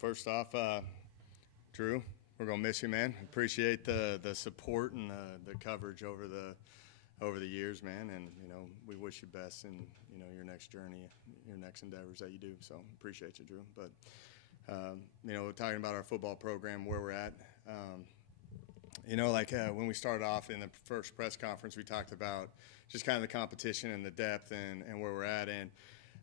First off, Drew, we're gonna miss you, man. Appreciate the support and the coverage over the years, man. And we wish you best in your next journey, your next endeavors that you do. So appreciate you, Drew. But talking about our football program, where we're at. When we started off in the first press conference, we talked about just kind of the competition and the depth and where we're at, and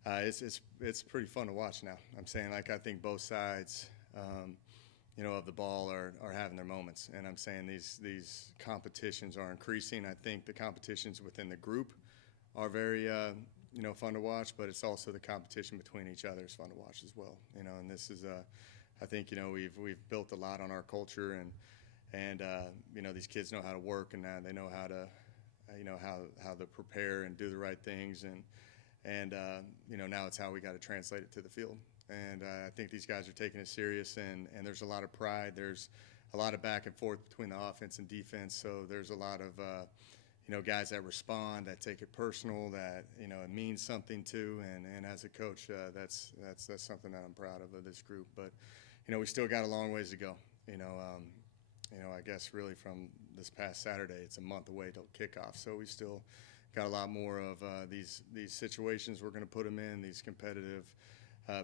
it's pretty fun to watch now. I'm saying, I think both sides, of the ball are having their moments, and I'm saying these competitions are increasing. I think the competitions within the group are very fun to watch, but it's also the competition between each other is fun to watch as well. And this is I think we've built a lot on our culture, and these kids know how to work, and they know how to how to prepare and do the right things, and now it's how we got to translate it to the field. And I think these guys are taking it serious, and there's a lot of pride. There's a lot of back and forth between the offense and defense, so there's a lot of guys that respond, that take it personal, that it means something to, and as a coach, that's something that I'm proud of this group. But we still got a long ways to go. I guess really from this past Saturday, it's a month away till kickoff, so we still got a lot more of these situations we're going to put them in, these competitive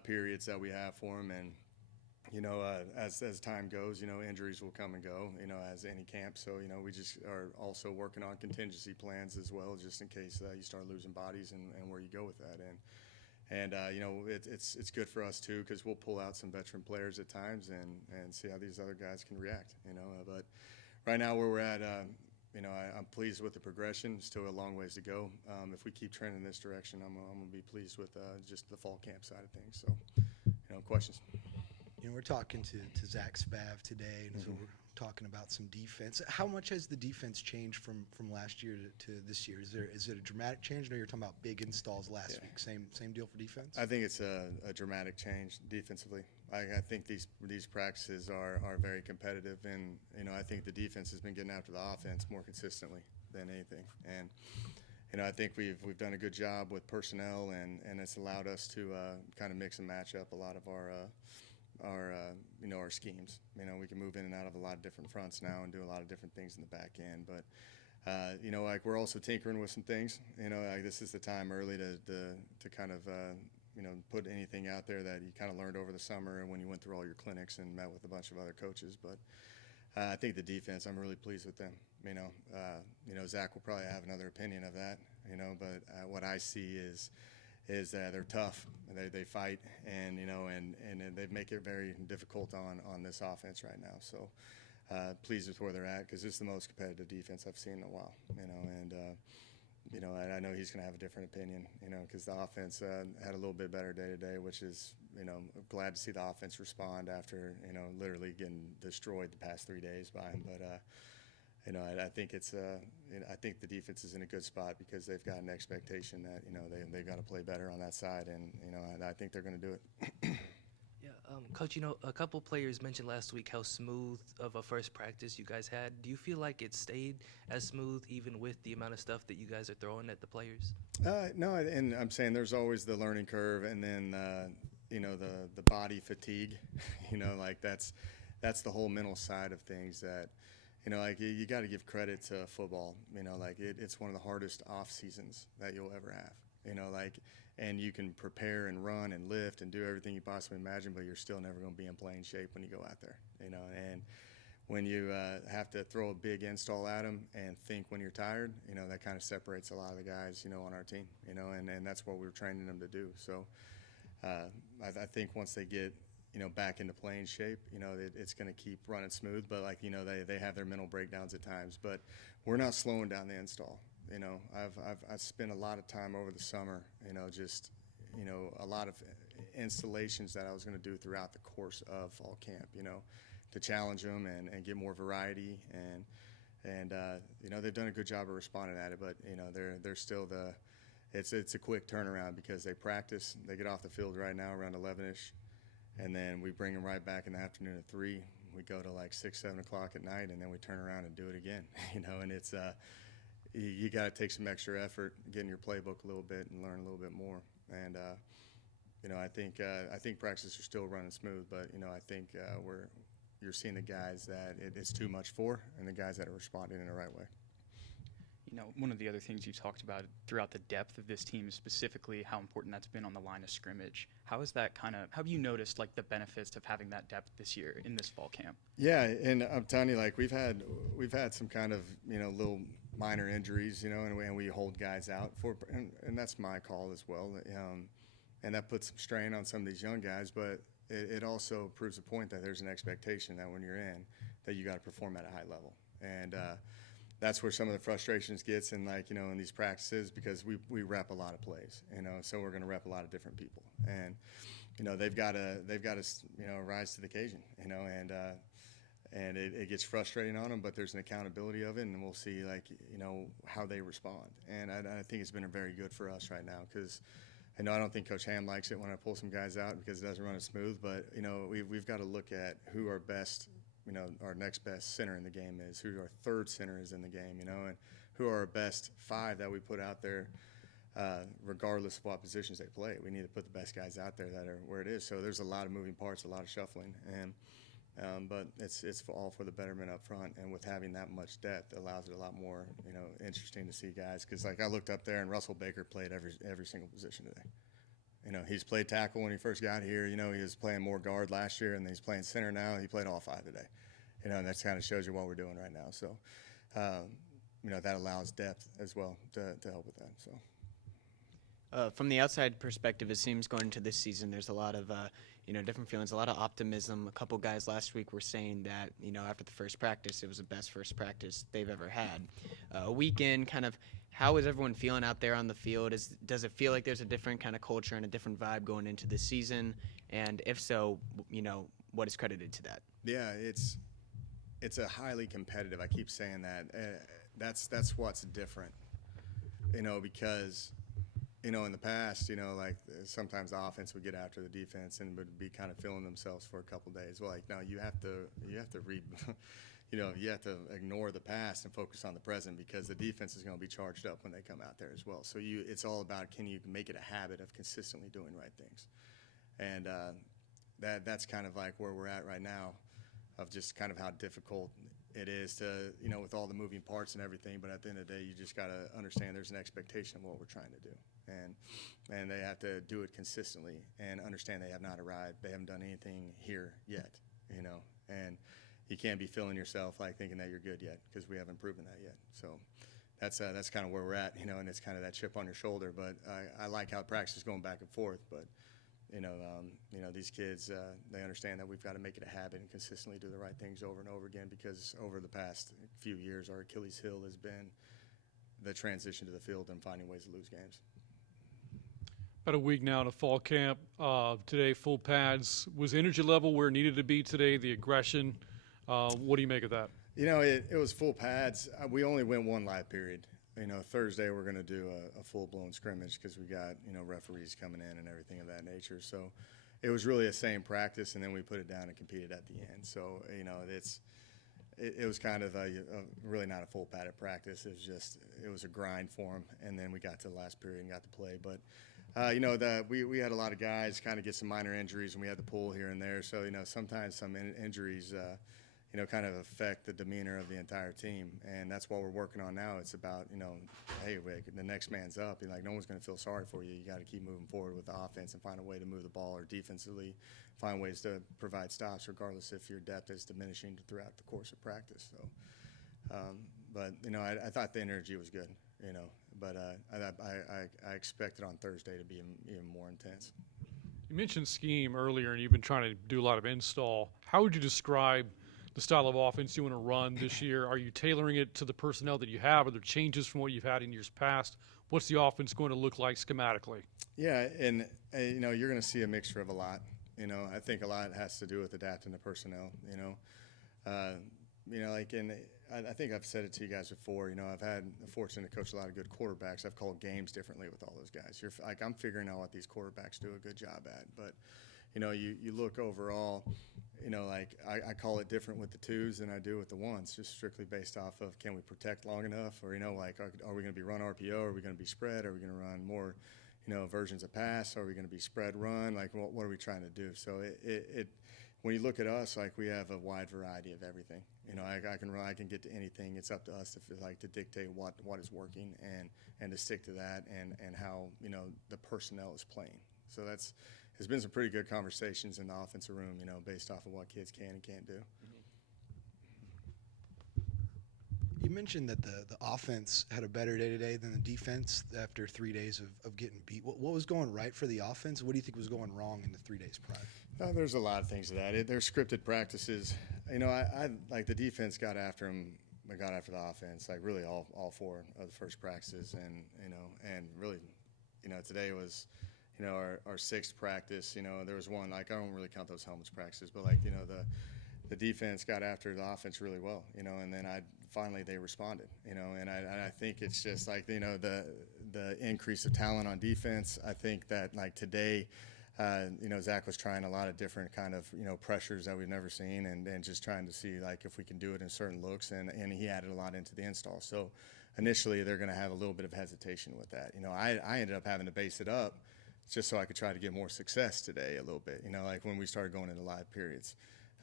periods that we have for them. And as time goes, injuries will come and go, as any camp. So we just are also working on contingency plans as well, just in case you start losing bodies and where you go with that. And it's good for us too, because we'll pull out some veteran players at times and see how these other guys can react. But right now where we're at, I'm pleased with the progression. Still a long ways to go. If we keep trending in this direction, I'm gonna be pleased with just the fall camp side of things. So, questions. We're talking to Zach Spav today, and so we're talking about some defense. How much has the defense changed from last year to this year? Is it a dramatic change? I know you're talking about big installs last week. Same deal for defense? I think it's a dramatic change defensively. I think these practices are very competitive, and I think the defense has been getting after the offense more consistently than anything. And I think we've done a good job with personnel, and it's allowed us to kind of mix and match up a lot of our schemes. We can move in and out of a lot of different fronts now and do a lot of different things in the back end. But we're also tinkering with some things. This is the time early to kind of put anything out there that you kind of learned over the summer and when you went through all your clinics and met with a bunch of other coaches. But I think the defense, I'm really pleased with them. Zach will probably have another opinion of that. But what I see is that they're tough. They fight, and they make it very difficult on this offense right now. So pleased with where they're at, because it's the most competitive defense I've seen in a while. And I know he's going to have a different opinion. Because the offense had a little bit better day today, which is glad to see the offense respond after literally getting destroyed the past 3 days by him. But I think I think the defense is in a good spot, because they've got an expectation that they've got to play better on that side, and I think they're going to do it. Yeah, Coach, a couple players mentioned last week how smooth of a first practice you guys had. Do you feel like it stayed as smooth even with the amount of stuff that you guys are throwing at the players? No, and I'm saying there's always the learning curve, and then the body fatigue. That's the whole mental side of things that. You got to give credit to football. It's one of the hardest off seasons that you'll ever have. And you can prepare and run and lift and do everything you possibly imagine, but you're still never going to be in playing shape when you go out there. And when you have to throw a big install at them and think when you're tired, that kind of separates a lot of the guys, on our team. And that's what we're training them to do. So I think once they get back into playing shape, it's going to keep running smooth. But they have their mental breakdowns at times. But we're not slowing down the install. I've spent a lot of time over the summer, a lot of installations that I was going to do throughout the course of fall camp, to challenge them and get more variety. And they've done a good job of responding at it. But they're still it's a quick turnaround, because they practice, they get off the field right now around 11ish. And then we bring them right back in the afternoon at 3. We go to 6, 7 o'clock at night, and then we turn around and do it again. And it's you got to take some extra effort, get in your playbook a little bit, and learn a little bit more. And I think practices are still running smooth, but I think you're seeing the guys that it's too much for, and the guys that are responding in the right way. One of the other things you talked about throughout the depth of this team is specifically how important that's been on the line of scrimmage. How have you noticed like the benefits of having that depth this year in this fall camp? Yeah, and I'm telling you, like we've had some kind of little minor injuries, and we hold guys out and that's my call as well, and that puts some strain on some of these young guys, but it also proves the point that there's an expectation that when you're in, that you got to perform at a high level, and that's where some of the frustrations gets in in these practices, because we rep a lot of plays, so we're going to rep a lot of different people, and they've got to rise to the occasion, and it gets frustrating on them, but there's an accountability of it, and we'll see how they respond, and I think it's been very good for us right now, because I don't think Coach Ham likes it when I pull some guys out because it doesn't run as smooth, but we've got to look at who our best, our next best center in the game is, who our third center is in the game, and who are our best 5 that we put out there, regardless of what positions they play. We need to put the best guys out there that are where it is. So there's a lot of moving parts, a lot of shuffling, and but it's all for the betterment up front. And with having that much depth, it allows it a lot more, interesting to see guys. Because I looked up there and Russell Baker played every single position today. He's played tackle when he first got here. He was playing more guard last year, and he's playing center now. He played all 5 today. And that kind of shows you what we're doing right now. So, that allows depth as well to help with that. So. From the outside perspective, it seems going into this season, there's a lot of different feelings, a lot of optimism. A couple guys last week were saying that after the first practice, it was the best first practice they've ever had. A weekend, kind of, how is everyone feeling out there on the field? Does it feel like there's a different kind of culture and a different vibe going into this season? And if so, what is credited to that? Yeah, it's a highly competitive. I keep saying that. That's what's different. Because. In the past, sometimes the offense would get after the defense and would be kind of feeling themselves for a couple of days. Well, no, you have to read, you have to ignore the past and focus on the present, because the defense is going to be charged up when they come out there as well. So it's all about, can you make it a habit of consistently doing right things, and that's kind of like where we're at right now, of just kind of how difficult it is to, with all the moving parts and everything, but at the end of the day, you just got to understand there's an expectation of what we're trying to do. And they have to do it consistently and understand they have not arrived. They haven't done anything here yet, and you can't be feeling yourself like thinking that you're good yet, because we haven't proven that yet. So that's kind of where we're at, and it's kind of that chip on your shoulder. But I like how practice is going back and forth, but these kids, they understand that we've got to make it a habit and consistently do the right things over and over again, because over the past few years, our Achilles heel has been the transition to the field and finding ways to lose games. About a week now to fall camp. Today, full pads. Was the energy level where it needed to be today, the aggression? What do you make of that? It was full pads. We only went one live period. Thursday we're going to do a full-blown scrimmage, because we got, referees coming in and everything of that nature. So it was really the same practice, and then we put it down and competed at the end. So, it was kind of really not a full padded practice. It was a grind for them, and then we got to the last period and got to play. But we had a lot of guys kind of get some minor injuries, and we had to pull here and there. So sometimes some injuries kind of affect the demeanor of the entire team, and that's what we're working on now. It's about hey, the next man's up. No one's going to feel sorry for you. You got to keep moving forward with the offense and find a way to move the ball, or defensively find ways to provide stops, regardless if your depth is diminishing throughout the course of practice. So, but I thought the energy was good. But I expected on Thursday to be even more intense. You mentioned scheme earlier, and you've been trying to do a lot of install. How would you describe the style of offense you want to run this year? Are you tailoring it to the personnel that you have? Are there changes from what you've had in years past? What's the offense going to look like schematically? Yeah, and you're going to see a mixture of a lot. I think a lot has to do with adapting to personnel. I think I've said it to you guys before. I've had the fortune to coach a lot of good quarterbacks. I've called games differently with all those guys. I'm figuring out what these quarterbacks do a good job at. But you look overall. I call it different with the twos than I do with the ones, just strictly based off of, can we protect long enough, or are we going to be run RPO, are we going to be spread, are we going to run more, versions of pass? Are we going to be spread run? Like, what are we trying to do? So when you look at us, like, we have a wide variety of everything. I can get to anything. It's up to us to dictate what is working and to stick to that and how the personnel is playing. So there's been some pretty good conversations in the offensive room, based off of what kids can and can't do. You mentioned that the offense had a better day today than the defense after 3 days of getting beat. What was going right for the offense? What do you think was going wrong in the 3 days prior? There's a lot of things to that. There's scripted practices. I like the defense got after them. They got after the offense, like really all 4 of the first practices, and really, today was, our 6th practice. There was one, like, I don't really count those helmets practices, but like, the defense got after the offense really well, and then finally they responded, and I think it's just like, the increase of talent on defense. I think that, like, today, Zach was trying a lot of different kind of, pressures that we've never seen, and just trying to see, like, if we can do it in certain looks, and he added a lot into the install. So initially they're going to have a little bit of hesitation with that. I ended up having to base it up just so I could try to get more success today a little bit, like when we started going into live periods.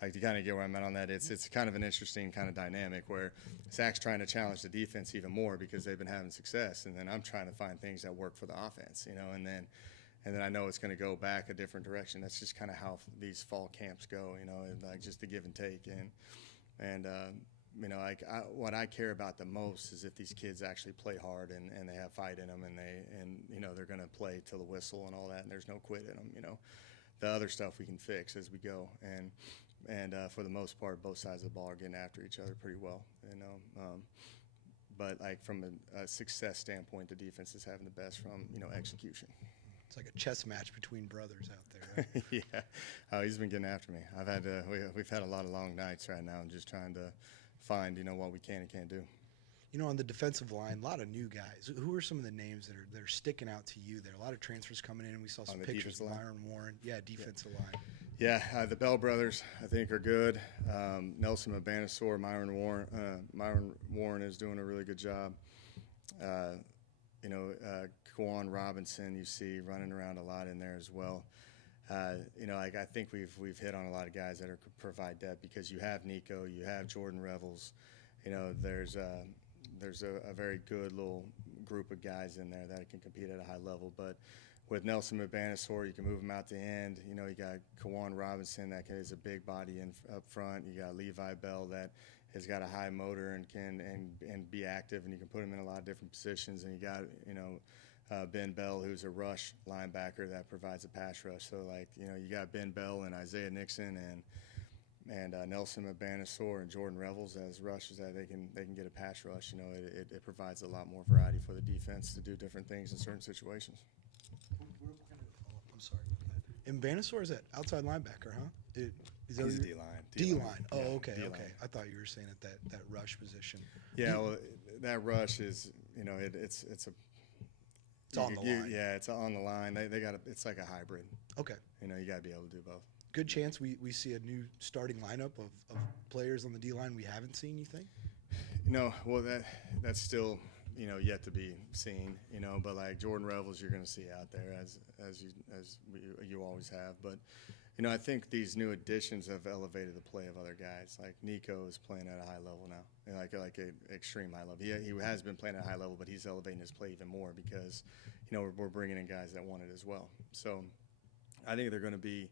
Like, to kind of get where I'm at on that, it's kind of an interesting kind of dynamic where Zach's trying to challenge the defense even more because they've been having success, and then I'm trying to find things that work for the offense, and then I know it's going to go back a different direction. That's just kind of how these fall camps go, and like just the give and take, and what I care about the most is if these kids actually play hard and they have fight in them, and they're going to play till the whistle and all that, and there's no quit in them. The other stuff we can fix as we go, and for the most part, both sides of the ball are getting after each other pretty well, but like from a success standpoint, the defense is having the best from execution. It's like a chess match between brothers out there, right? Yeah, he's been getting after me. We've had a lot of long nights right now, and just trying to find what we can and can't do. On the defensive line, a lot of new guys. Who are some of the names that are sticking out to you there? A lot of transfers coming in, and we saw some pictures of Myron Warren. Yeah, defensive line. Yeah, the Bell brothers, I think, are good. Nelson Mabanasaur, Myron Warren is doing a really good job. Kwan Robinson, you see running around a lot in there as well. I think we've hit on a lot of guys that could provide depth, because you have Nico, you have Jordan Revels. There's a very good little group of guys in there that can compete at a high level. But with Nelson Mabanasaur, you can move him out to end. You got Kawan Robinson that is a big body up front. You got Levi Bell that has got a high motor and can be active, and you can put him in a lot of different positions. And you got Ben Bell, who's a rush linebacker that provides a pass rush. So you got Ben Bell and Isaiah Nixon and Nelson Mabanasaur and Jordan Revels as rushes that they can get a pass rush. It provides a lot more variety for the defense to do different things in certain situations. I'm sorry. And Mabanasaur is that outside linebacker, huh? He's a D-line. D-line. Oh, Yeah, okay, D-line. okay. I thought you were saying that rush position. Yeah, well, that rush is, it's on the line. Yeah, it's on the line. It's like a hybrid. Okay. You got to be able to do both. Good chance we see a new starting lineup of players on the D-line we haven't seen, you think? No, well, that's still, yet to be seen, but like Jordan Revels you're going to see out there as you always have. But, I think these new additions have elevated the play of other guys. Like Nico is playing at a high level now, and like an extreme high level. He has been playing at a high level, but he's elevating his play even more because, we're bringing in guys that want it as well. So I think they're going to be,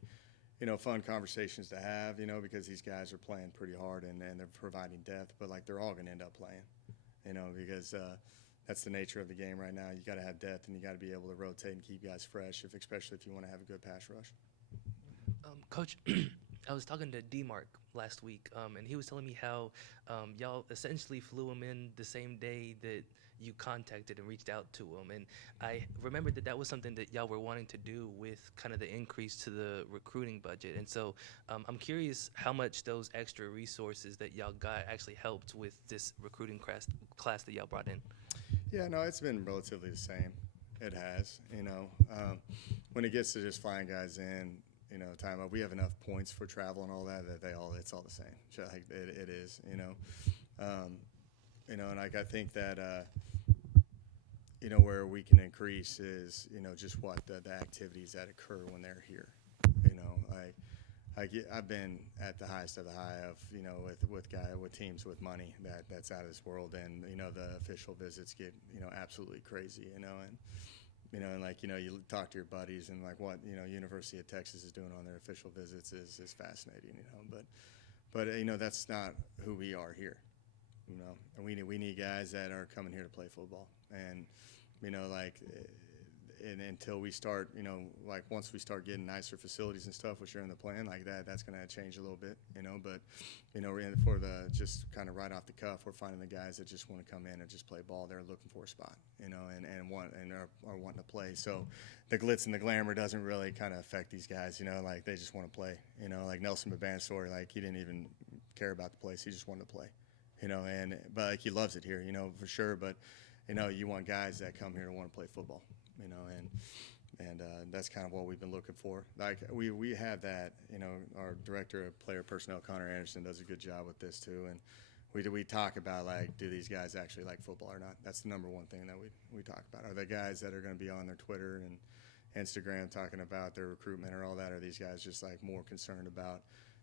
fun conversations to have, because these guys are playing pretty hard and they're providing depth, but like they're all going to end up playing, because that's the nature of the game right now. You got to have depth, and you got to be able to rotate and keep guys fresh, especially if you want to have a good pass rush. Coach, I was talking to D-Mark last week, and he was telling me how y'all essentially flew him in the same day that you contacted and reached out to him. And I remembered that was something that y'all were wanting to do with kind of the increase to the recruiting budget. And so I'm curious how much those extra resources that y'all got actually helped with this recruiting class that y'all brought in. Yeah, no, it's been relatively the same. It has, when it gets to just flying guys in, time up, we have enough points for travel and all that it's all the same. Like it is, and like I think that you know, where we can increase is, you know, just what the activities that occur when they're here. You know, I've been at the highest of the high of, you know, with teams with money that's out of this world, and you know the official visits get, you know, absolutely crazy, you know, and you know, and like, you know, you talk to your buddies and like what, you know, University of Texas is doing on their official visits is fascinating, you know, but you know, that's not who we are here. You know, and we need guys that are coming here to play football, and you know, like, and until we start, you know, like once we start getting nicer facilities and stuff, which are in the plan, like that's going to change a little bit, you know. But you know, for the just kind of right off the cuff, we're finding the guys that just want to come in and just play ball. They're looking for a spot, you know, and are wanting to play. So the glitz and the glamour doesn't really kind of affect these guys, you know. Like they just want to play, you know. Like Nelson Babanstory, like he didn't even care about the place; he just wanted to play. You know, but like he loves it here, you know, for sure. But you know, you want guys that come here to want to play football, you know, and that's kind of what we've been looking for. Like we have that, you know, our director of player personnel, Connor Anderson, does a good job with this too, and we talk about like, do these guys actually like football or not? That's the number one thing that we talk about. Are they guys that are going to be on their Twitter and Instagram talking about their recruitment or all that? Are these guys just like more concerned about,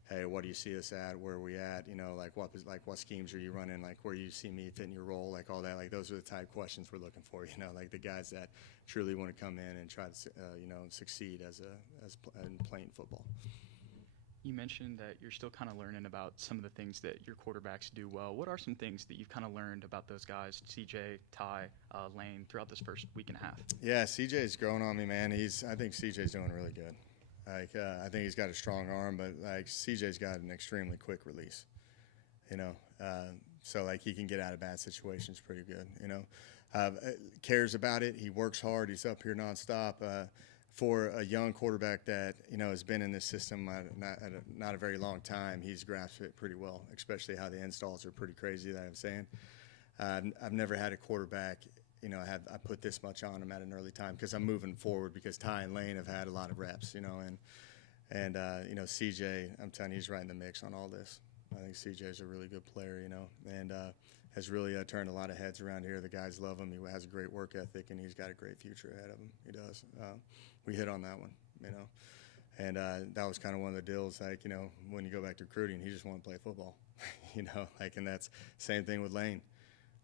hey, what do you see us at? Where are we at? You know, like what schemes are you running? Like where you see me fitting your role? Like all that. Like those are the type questions we're looking for. You know, like the guys that truly want to come in and try to, you know, succeed in playing football. You mentioned that you're still kind of learning about some of the things that your quarterbacks do well. What are some things that you've kind of learned about those guys, CJ, Ty, Lane, throughout this first week and a half? Yeah, CJ's growing on me, man. I think CJ's doing really good. Like I think he's got a strong arm, but like CJ's got an extremely quick release, you know. So like he can get out of bad situations pretty good, you know. Cares about it. He works hard. He's up here nonstop. For a young quarterback that, you know, has been in this system not a very long time, he's grasped it pretty well. Especially how the installs are pretty crazy. That I'm saying. I've never had a quarterback, you know, I put this much on him at an early time because I'm moving forward, because Ty and Lane have had a lot of reps, you know, and you know, CJ, I'm telling you, he's right in the mix on all this. I think CJ's a really good player, you know, and has really turned a lot of heads around here. The guys love him. He has a great work ethic, and he's got a great future ahead of him. He does. We hit on that one, you know, and that was kind of one of the deals. Like, you know, when you go back to recruiting, he just wanted to play football, you know, like, and that's same thing with Lane.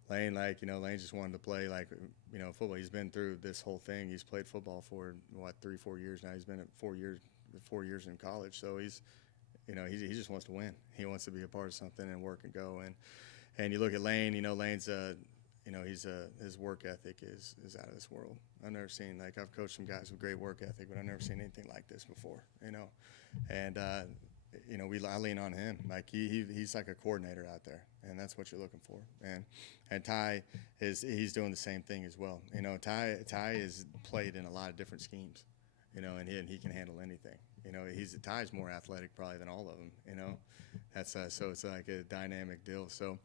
Lane, like, you know, Lane just wanted to play, like, you know, football. He's been through this whole thing. He's played football for, 3-4 years now. He's been at 4 years in college. So he's, you know, he just wants to win. He wants to be a part of something and work and go. And you look at Lane, you know, Lane's, you know, his work ethic is out of this world. I've never seen, like, I've coached some guys with great work ethic, but I've never seen anything like this before, you know. And, you know, I lean on him. Like he's like a coordinator out there, and that's what you're looking for. And Ty he's doing the same thing as well. You know, Ty is played in a lot of different schemes, you know, and he can handle anything. You know, Ty's more athletic probably than all of them. You know, that's so it's like a dynamic deal. So,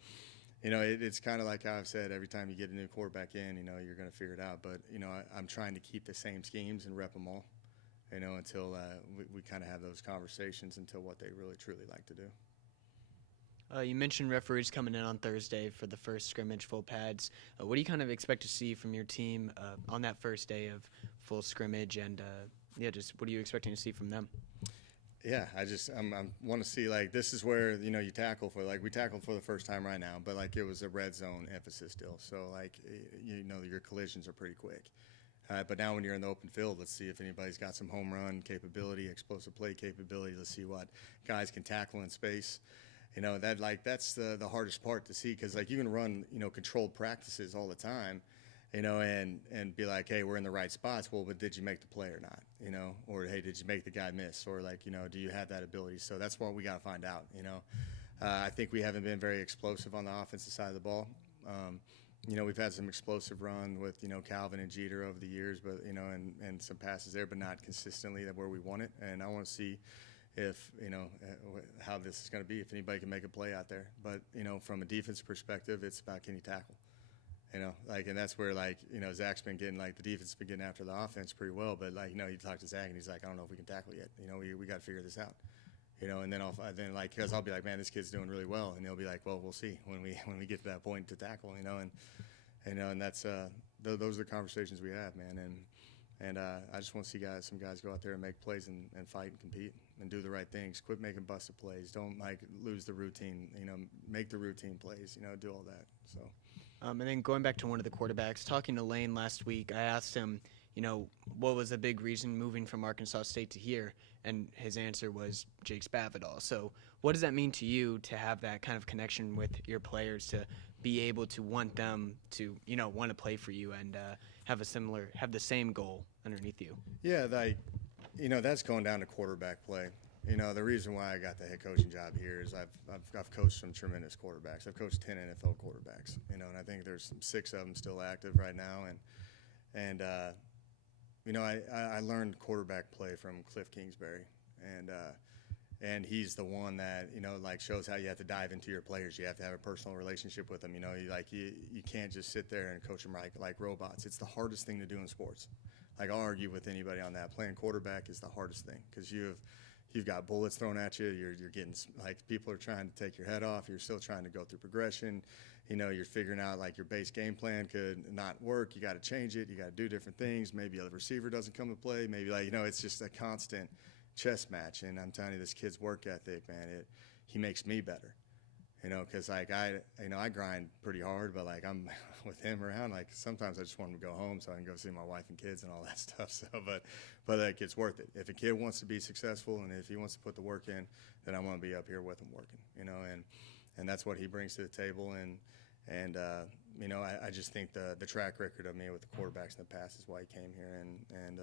you know, it's kind of like how I've said, every time you get a new quarterback in, you know, you're going to figure it out. But you know, I'm trying to keep the same schemes and rep them all. You know, until we kind of have those conversations until what they really truly like to do. You mentioned referees coming in on Thursday for the first scrimmage, full pads. What do you kind of expect to see from your team on that first day of full scrimmage, and just what are you expecting to see from them? Yeah, I want to see, like, this is where, you know, you tackle for, like, we tackled for the first time right now, but like it was a red zone emphasis still. So like, you know, your collisions are pretty quick. But now when you're in the open field, let's see if anybody's got some home run capability, explosive play capability. Let's see what guys can tackle in space. You know, that's the hardest part to see, because like you can run, you know, controlled practices all the time, you know, and be like, hey, we're in the right spots. Well, but did you make the play or not? You know, or hey, did you make the guy miss? Or like, you know, do you have that ability? So that's what we got to find out. You know, I think we haven't been very explosive on the offensive side of the ball. You know, we've had some explosive run with, you know, Calvin and Jeter over the years, but, you know, and some passes there, but not consistently where we want it. And I want to see if, you know, how this is going to be, if anybody can make a play out there. But, you know, from a defense perspective, it's about, can you tackle? You know, like, and that's where, like, you know, Zach's been getting, like, the defense has been getting after the offense pretty well. But, like, you know, you talk to Zach and he's like, I don't know if we can tackle yet. You know, we got to figure this out. You know, and then because I'll be like, man, this kid's doing really well, and he'll be like, well, we'll see when we get to that point to tackle, you know, and that's those are the conversations we have, man. And I just want to see some guys go out there and make plays and fight and compete and do the right things. Quit making busted plays. Don't like lose the routine. Make the routine plays. Do all that. So. And then going back to one of the quarterbacks, talking to Lane last week, I asked him, what was a big reason moving from Arkansas State to here? And his answer was Jake Spavital. So what does that mean to you to have that kind of connection with your players, to be able to want them to, want to play for you and have the same goal underneath you? Yeah, that's going down to quarterback play. The reason why I got the head coaching job here is I've coached some tremendous quarterbacks. I've coached 10 NFL quarterbacks, and I think there's 6 of them still active right now. And I learned quarterback play from Cliff Kingsbury, and he's the one that shows how you have to dive into your players. You have to have a personal relationship with them. You can't just sit there and coach them like robots. It's the hardest thing to do in sports. I'll argue with anybody on that. Playing quarterback is the hardest thing because you've got bullets thrown at you. You're getting people are trying to take your head off. You're still trying to go through progression. You're figuring out your base game plan could not work. You got to change it. You got to do different things. Maybe the receiver doesn't come to play. Maybe it's just a constant chess match. And I'm telling you, this kid's work ethic, man, he makes me better. Because I grind pretty hard, but I'm with him around. Sometimes I just want him to go home so I can go see my wife and kids and all that stuff. So, but it's worth it. If a kid wants to be successful and if he wants to put the work in, then I want to be up here with him working. And that's what he brings to the table. And I just think the track record of me with the quarterbacks in the past is why he came here. And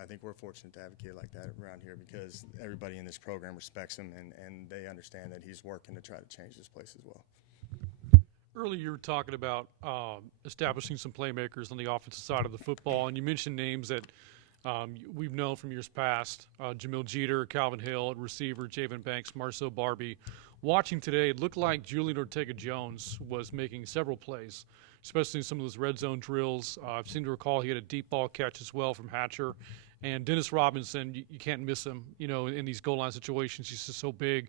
I think we're fortunate to have a kid like that around here because everybody in this program respects him and they understand that he's working to try to change this place as well. Earlier, you were talking about establishing some playmakers on the offensive side of the football, and you mentioned names that we've known from years past: Jamil Jeter, Calvin Hill at receiver, Javen Banks, Marceau Barbie. Watching today, it looked like Julian Ortega-Jones was making several plays, especially in some of those red zone drills. I seem to recall he had a deep ball catch as well from Hatcher. And Dennis Robinson, you can't miss him, in these goal line situations. He's just so big.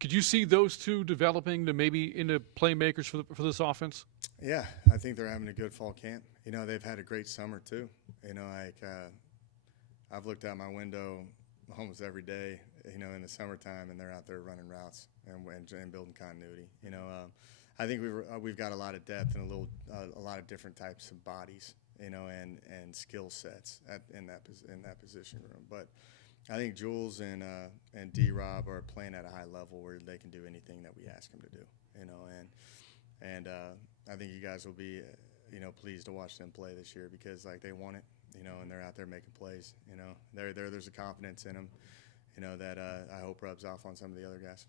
Could you see those two developing to maybe into playmakers for this offense? Yeah, I think they're having a good fall camp. They've had a great summer too. I've looked out my window almost every day, in the summertime, and they're out there running routes and building continuity. I think we've got a lot of depth and a lot of different types of bodies, and skill sets in that position room. But I think Jules and D-Rob are playing at a high level where they can do anything that we ask them to do. And I think you guys will be pleased to watch them play this year because they want it. And they're out there making plays. There's a confidence in them, that I hope rubs off on some of the other guys.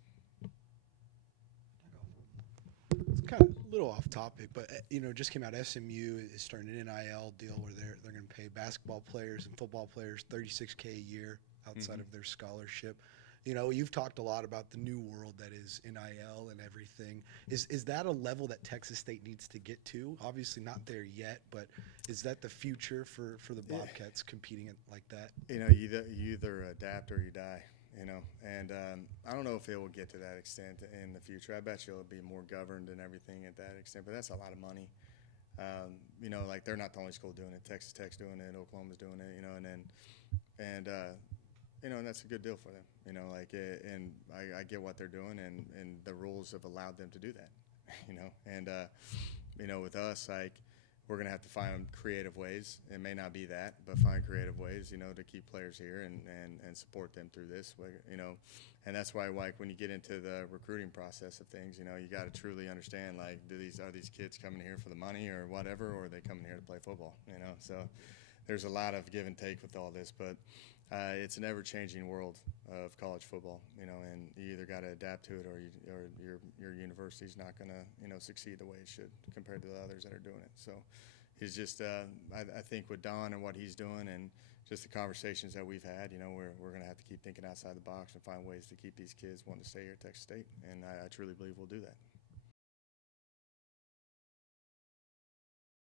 It's kind of a little off topic, but just came out. SMU is starting an NIL deal where they're going to pay basketball players and football players $36K a year outside of their scholarship. You've talked a lot about the new world that is NIL and everything. Is that a level that Texas State needs to get to? Obviously not there yet, but is that the future for the Bobcats competing like that? You either adapt or you die. And I don't know if it will get to that extent in the future. I bet you it'll be more governed and everything at that extent, but that's a lot of money. They're not the only school doing it. Texas Tech's doing it, Oklahoma's doing it, and that's a good deal for them, and I get what they're doing, and the rules have allowed them to do that, and with us, we're going to have to find creative ways. It may not be that, but find creative ways, to keep players here and support them through this, and that's why, when you get into the recruiting process of things, you got to truly understand, are these kids coming here for the money or whatever, or are they coming here to play football, so there's a lot of give and take with all this, but it's an ever-changing world of college football, and you either got to adapt to it or your university's not going to, succeed the way it should compared to the others that are doing it. So he's just, I think with Don and what he's doing and just the conversations that we've had, we're going to have to keep thinking outside the box and find ways to keep these kids wanting to stay here at Texas State, and I truly believe we'll do that.